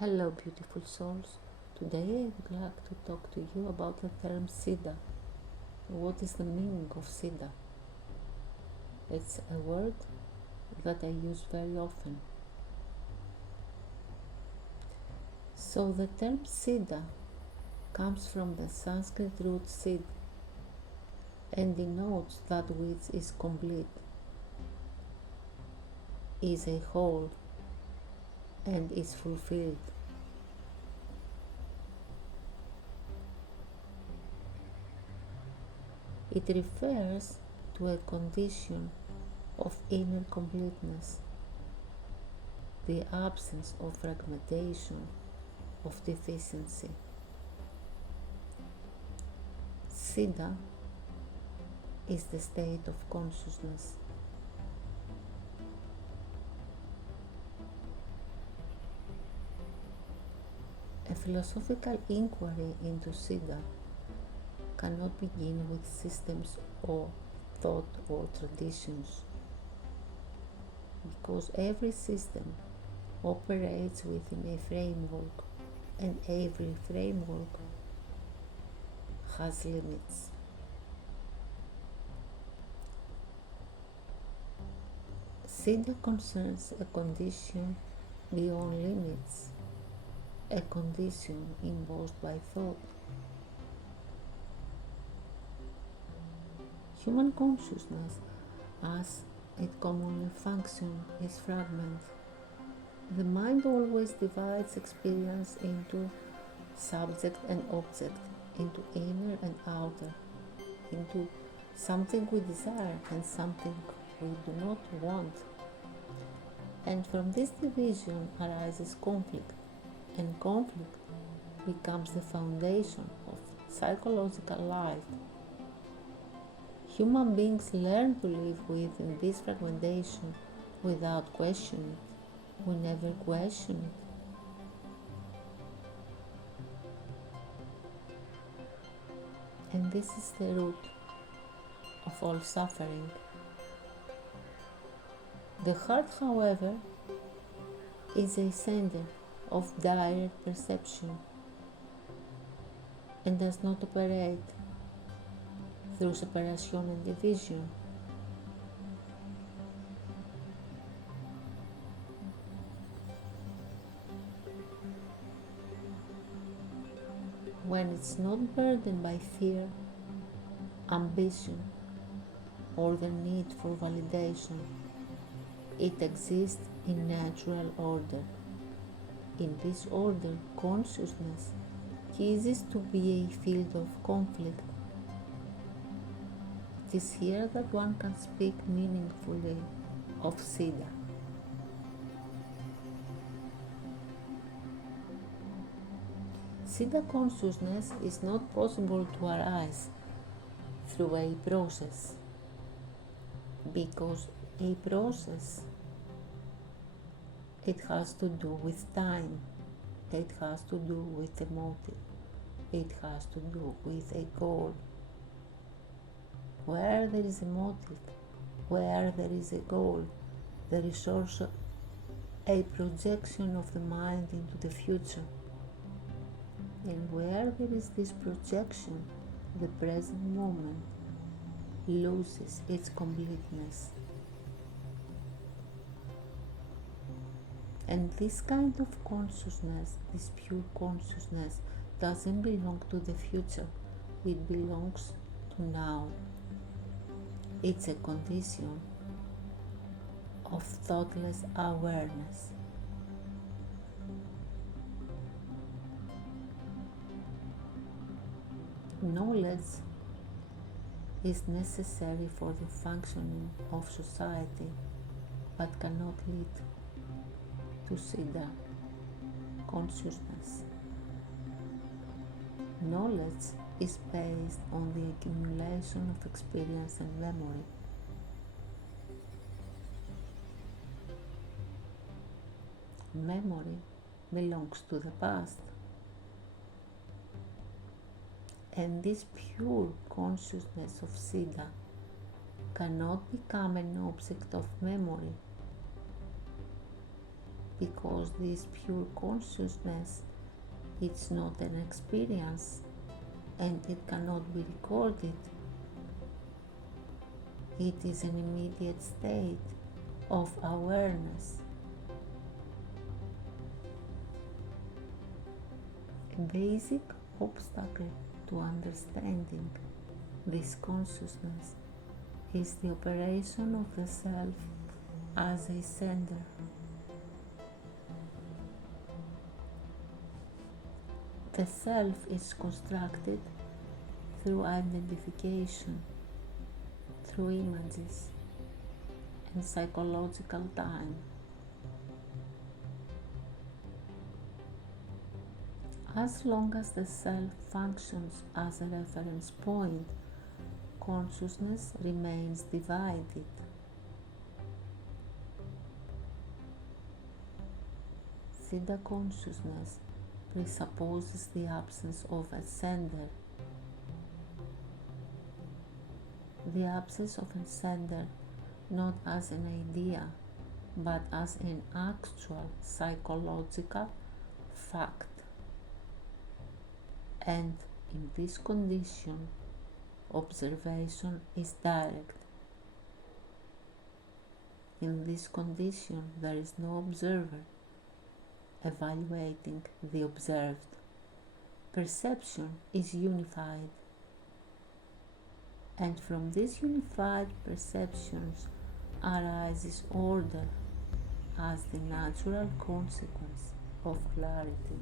Hello, beautiful souls. Today I would like to talk to you about the term SIDDHA. What is the meaning of SIDDHA? It's a word that I use very often. So the term SIDDHA comes from the Sanskrit root sid and denotes that which is complete, is a whole, and is fulfilled. It refers to a condition of inner completeness, the absence of fragmentation, of deficiency. SIDDHA is the state of consciousness. A philosophical inquiry into SIDDHA cannot begin with systems or thought or traditions, because every system operates within a framework, and every framework has limits. SIDDHA concerns a condition beyond limits, a condition imposed by thought. Human consciousness, as it commonly functions, is fragment. The mind always divides experience into subject and object, into inner and outer, into something we desire and something we do not want. And from this division arises conflict, and conflict becomes the foundation of psychological life. Human beings learn to live within this fragmentation without questioning. We never question it. And this is the root of all suffering. The heart, however, is a center of direct perception and does not operate through separation and division. When it's not burdened by fear, ambition, or the need for validation, it exists in natural order. In this order, consciousness ceases to be a field of conflict. It is here that one can speak meaningfully of SIDDHA. SIDDHA consciousness is not possible to arise through a process, because a process, it has to do with time, it has to do with a motive, it has to do with a goal. Where there is a motive, where there is a goal, there is also a projection of the mind into the future. And where there is this projection, the present moment loses its completeness. And this kind of consciousness, this pure consciousness, doesn't belong to the future, it belongs to now. It's a condition of thoughtless awareness. Knowledge is necessary for the functioning of society, but cannot lead to SIDDHA consciousness. Knowledge is based on the accumulation of experience and memory. Memory belongs to the past. And this pure consciousness of SIDDHA cannot become an object of memory, because this pure consciousness, it's not an experience and it cannot be recorded. It is an immediate state of awareness. A basic obstacle to understanding this consciousness is the operation of the self as a sender. The self is constructed through identification, through images and psychological time. As long as the self functions as a reference point, consciousness remains divided. SIDDHA consciousness presupposes the absence of a sender. The absence of a sender not as an idea, but as an actual psychological fact. And in this condition, observation is direct. In this condition, there is no observer evaluating the observed. Perception is unified, and from these unified perceptions arises order as the natural consequence of clarity.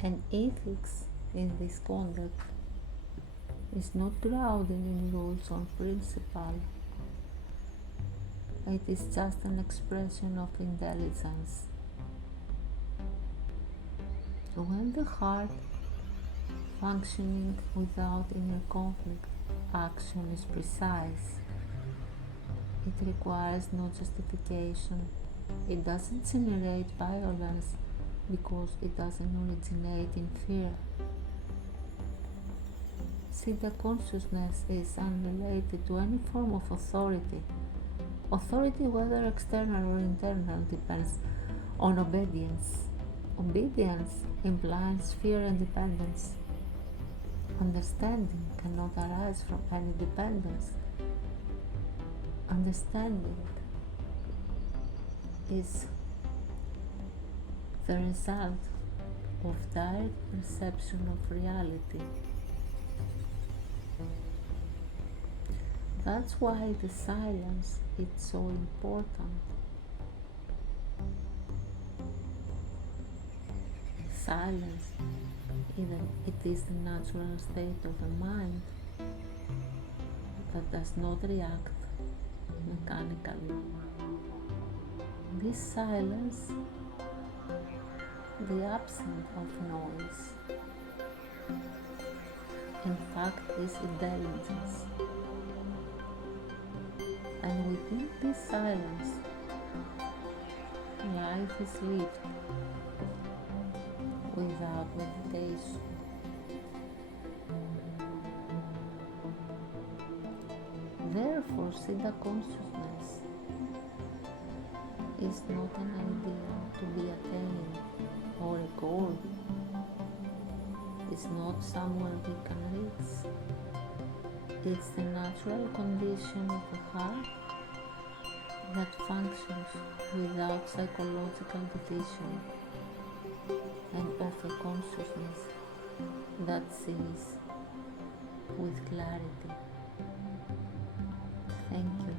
And ethics in this conduct is not grounded in rules or principle. It is just an expression of intelligence. When the heart, functioning without inner conflict, action is precise. It requires no justification. It doesn't generate violence because it doesn't originate in fear. SIDDHA consciousness is unrelated to any form of authority. Authority, whether external or internal, depends on obedience. Obedience implies fear and dependence. Understanding cannot arise from any dependence. Understanding is the result of direct perception of reality. That's why the silence is so important. Silence, even it is the natural state of the mind that does not react mechanically. This silence, the absence of noise, in fact is intelligence. And within this silence, life is lived without meditation. Therefore, SIDDHA consciousness is not an idea to be attained or a goal. It's not somewhere we can reach. It's the natural condition of the heart that functions without psychological division, and of a consciousness that sees with clarity. Thank you.